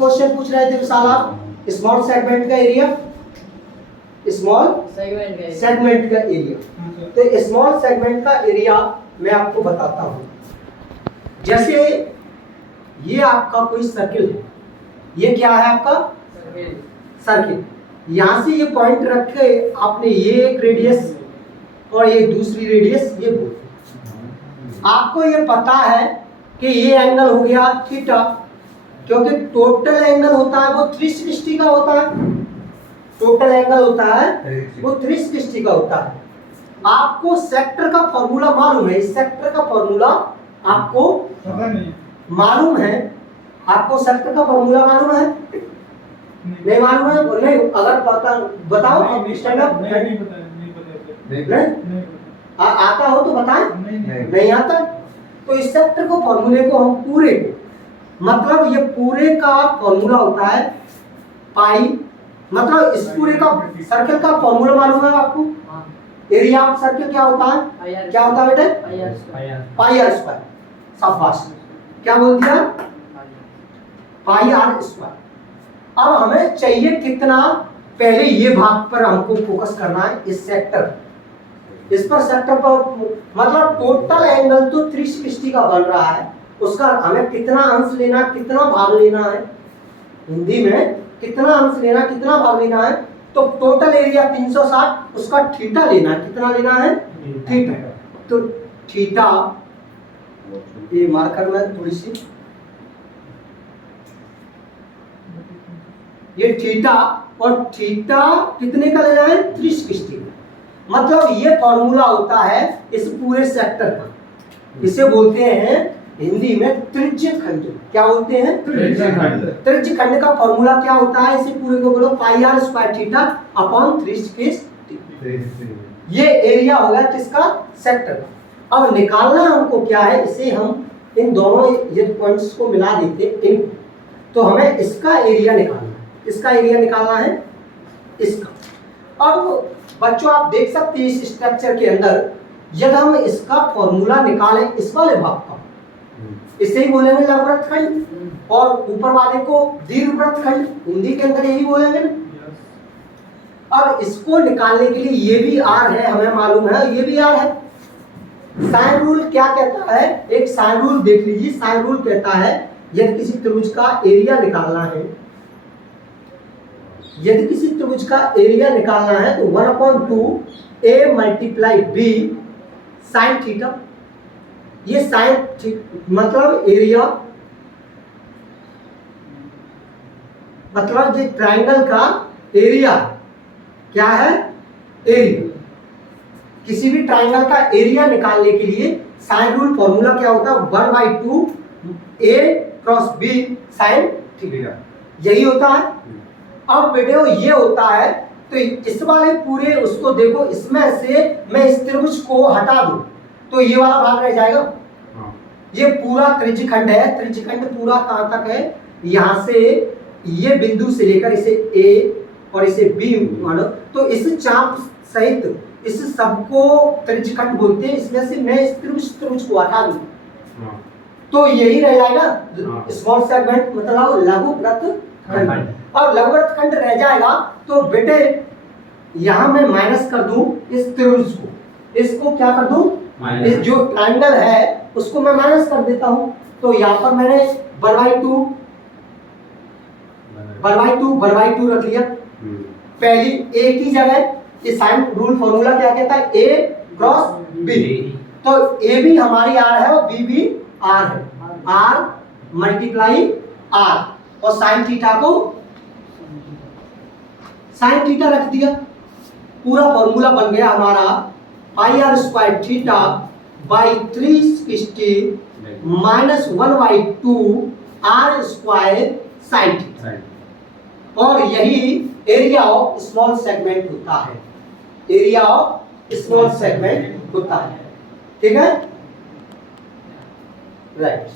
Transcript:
Question पूछ रहे थे विशाल आप, स्मॉल सेगमेंट का एरिया, स्मॉल सेगमेंट का एरिया। तो स्मॉल सेगमेंट का एरिया मैं आपको बताता हूँ। जैसे ये आपका कोई सर्किल है, ये क्या है आपका सर्किल, यहाँ से ये पॉइंट रख के आपने ये एक रेडियस और ये दूसरी रेडियस ये बोल, आपको ये पता है कि ये एंगल हो गया थीटा, क्योंकि टोटल एंगल होता है वो 360 का होता है, टोटल एंगल होता है वो 360 का होता है। आपको सेक्टर का फॉर्मूला मालूम है, इस सेक्टर का फॉर्मूला आपको मालूम है, आपको सेक्टर का फॉर्मूला मालूम है? नहीं मालूम है? नहीं, अगर पता बताओ, स्टैंड अप। नहीं आता हो तो बताएं। नहीं आता तो इस सेक्टर को फॉर्मूले को हम पूरे, मतलब ये पूरे का फॉर्मूला होता है पाई, मतलब इस पूरे का सर्कल का फॉर्मूला मालूम है आपको? एरिया ऑफ सर्कल क्या होता है? क्या होता है बेटे? पाई आर स्क्वायर। शाबाश, क्या बोल दिया? पाई आर स्क्वायर। अब हमें चाहिए कितना, पहले ये भाग पर हमको फोकस करना है, इस सेक्टर, इस पर सेक्टर पर, मतलब टोटल एंगल तो 360 का बन रहा है, उसका हमें कितना अंश लेना, कितना भाग लेना है, हिंदी में कितना अंश लेना, कितना भाग लेना है। तो टोटल एरिया 360, उसका थीटा लेना है, कितना लेना है? थीटा। तो थीटा, ये मार्कर में थोड़ी सी, ये थीटा, और थीटा कितने का लेना है? 360। मतलब ये फॉर्मूला होता है इस पूरे सेक्टर का, इसे बोलते हैं हिंदी में त्रिज्यखंड। क्या बोलते हैं? त्रिज्यखंड। त्रिज्यखंड का फॉर्मूला क्या होता है? इसे पूरे को बोलो पाई आर स्क्वायर थीटा अपॉन 360। ये एरिया हो गया किसका? सेक्टर का। अब निकालना हमको क्या है, इसे हम इन दोनों ये पॉइंट्स को मिला देते इन, तो हमें इसका एरिया निकालना है, इसका एरिया निकालना है इसका। अब बच्चों आप देख सकते हैं इस स्ट्रक्चर के अंदर, यदि हम इसका फॉर्मूला निकालें इस वाले भाग का, इसे ही बोलेंगे लघुवृत्तखंड, और ऊपर वाले को दीर्घवृत्तखंड, हिंदी के अंदर यही बोलेंगे ना। अब इसको निकालने के लिए ये भी आर है, हमें मालूम है ये भी आर है। साइन रूल क्या कहता है? एक साइन रूल देख लीजिए। साइन रूल कहता है यदि किसी त्रिभुज का एरिया निकालना है, यदि किसी त्रिभुज का एरिया निकालना है तो 1/2 a multiply b sine theta. ये साइन मतलब एरिया, मतलब ये ट्रायंगल का एरिया क्या है? एरिया। किसी भी ट्रायंगल का एरिया निकालने के लिए साइन रूल फॉर्मूला क्या होता है? 1/2 a cross b sine theta, यही होता है। अब बेटे ये होता है, तो इस वाले पूरे उसको देखो, इसमें से मैं इस त्रिभुज को हटा दूं तो ये वाला भाग रह जाएगा। ये पूरा त्रिज्यखंड है, त्रिज्यखंड पूरा कहां तक है? यहाँ से ये बिंदु से लेकर इसे A और इसे B मानो, तो इस चाप सहित इस सबको त्रिज्यखंड बोलते हैं। इसमें से मैं इस त्रिभुज को हटा दूं तो यही रह जाएगा स्मॉल सेगमेंट, मतलब लघु वृत्तखंड। और लघुवृत्तखंड रह जाएगा तो बेटे यहां मैं माइनस कर दूं इस त्रिभुज को, इसको क्या कर दूं? इस जो ट्रायंगल है उसको मैं माइनस कर देता हूं। तो यहाँ पर मैंने 1/2 रख लिया पहली a की जगह। ये साइन रूल फॉर्मूला क्या कहता है? a cross b। तो a भी हमारी r है और b भी r है, r मल्टीप्लाई r, और साइन थीटा को साइन थीटा रख दिया। पूरा फॉर्मूला बन गया हमारा pi r square theta by 360 minus 1/2 r square sine theta. और यही एरिया ऑफ स्मॉल सेगमेंट होता है, एरिया ऑफ स्मॉल सेगमेंट होता है। ठीक है, राइट।